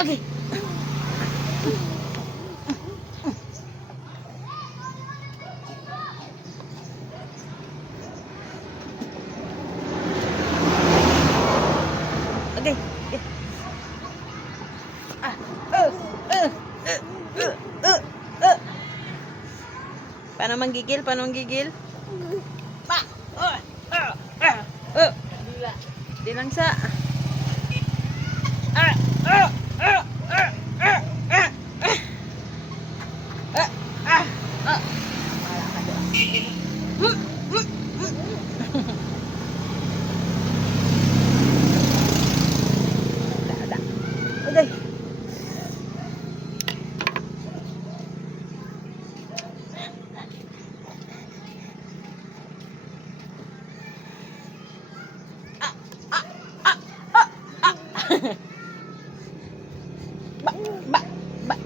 Okay. Okay. Ah. Uh, uh, uh, uh, uh. Paano manggigil? Paano manggigil? Pa. Di lang sa. Ah. Ah. Ah. Ah. Ah. Ah. Ah. Ah. Ah. Wala ka doon. Okay. Ah. Ah. Ah. Ah. Ah. Ba. Ba. Ba.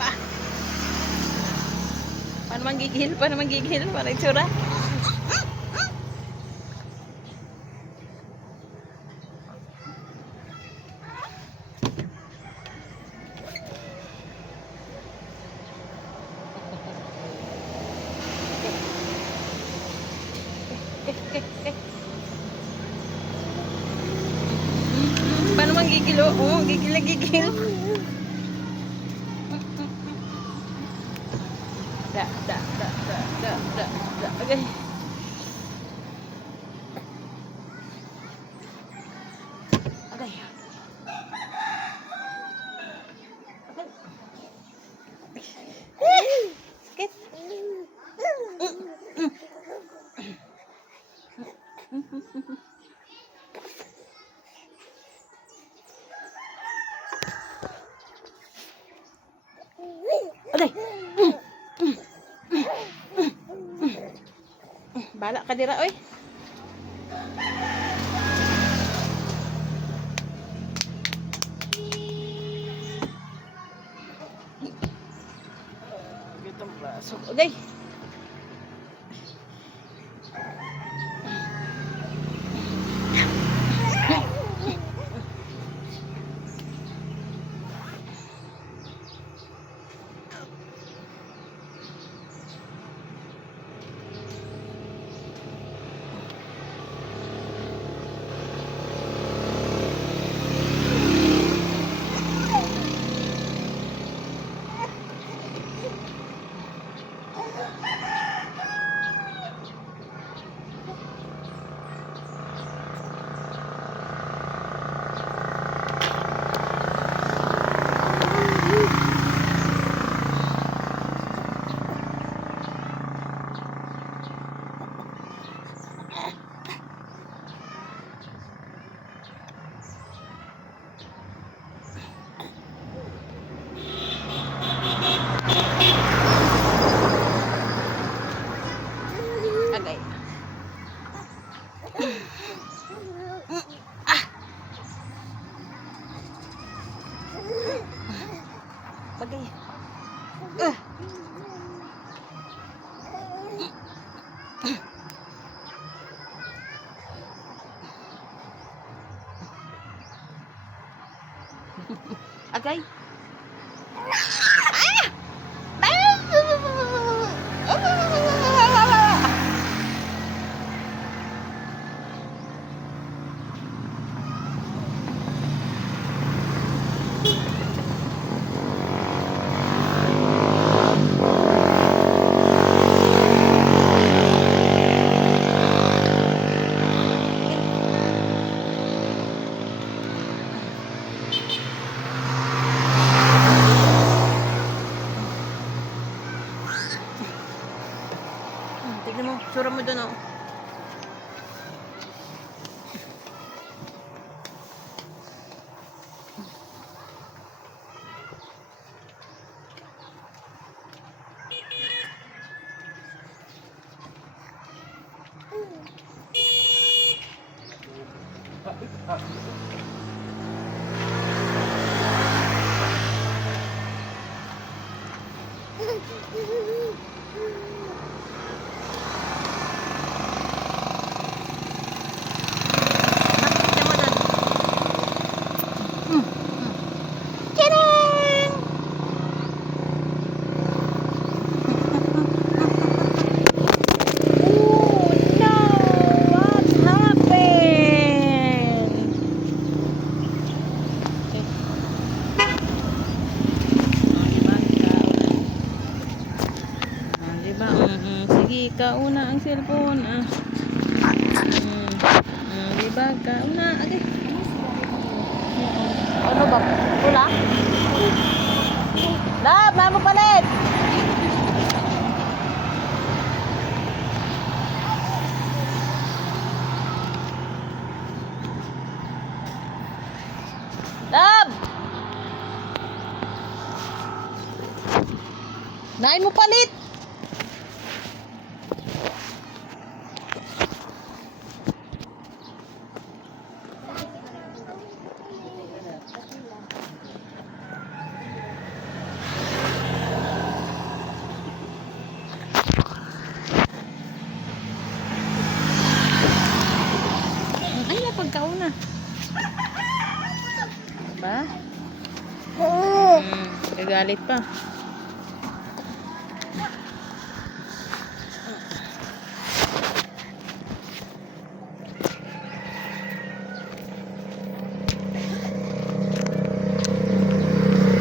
Pa. Paano manggigil? Paano manggigil? Paano itsura? Paano manggigil? Oo, gigil na gigil. Da. Okay. Okay. Sakit. Okay. Bala ka dira, oy. Gitong braso. Okay. Okay. Bagay. Okay. Tignan mo, sura mo doon, oh. Sige, kauna ang cellphone. Diba? Kauna. Okay. Ano ba? Pula? Lab, mamo palit! Lab! Nain mo palit! Ay, napagkauna. Ba? Gagalit pa.